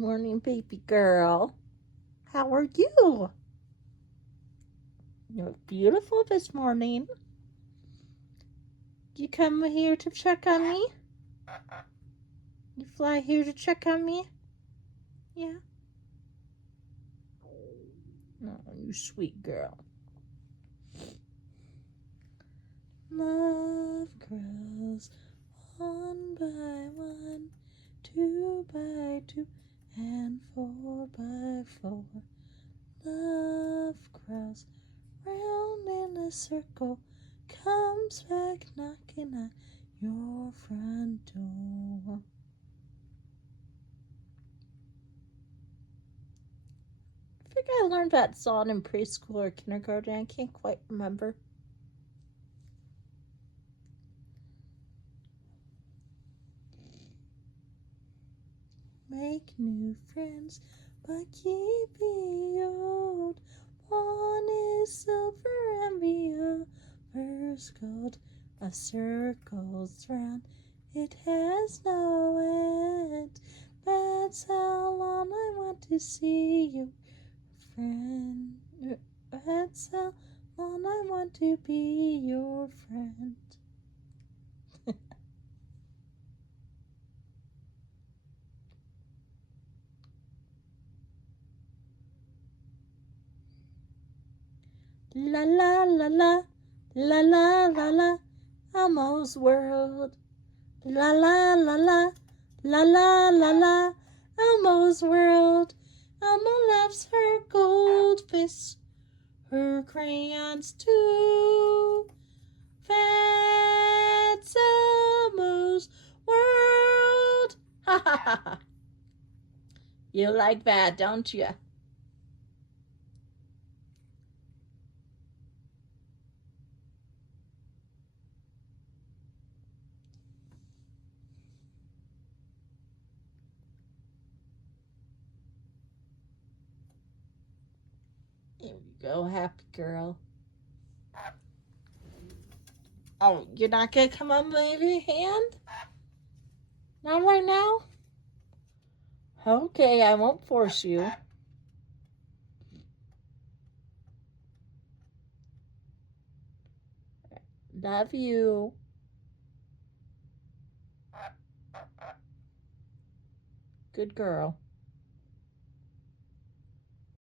morning, baby girl. How are you? You look beautiful this morning. You come here to check on me? You fly here to check on me? Yeah. Oh, you sweet girl. Love grows one by one, 2 by 2, and 4 by 4. Love grows round in a circle, comes back knocking at your front door. I think I learned that song in preschool or kindergarten. I can't quite remember. Make new friends, but keep the old. One is silver and the other's gold. A circle's round, it has no end. That's how long I want to see you, friend. That's how long I want to be your friend. La la la la, la la la la, Elmo's world. La la la la, la la la la, Elmo's world. Elmo loves her goldfish, her crayons too. That's Elmo's world. Ha ha ha ha. You like that, don't you? Here you go, happy girl. Oh, you're not gonna come on my hand? Not right now? Okay, I won't force you. Love you. Good girl.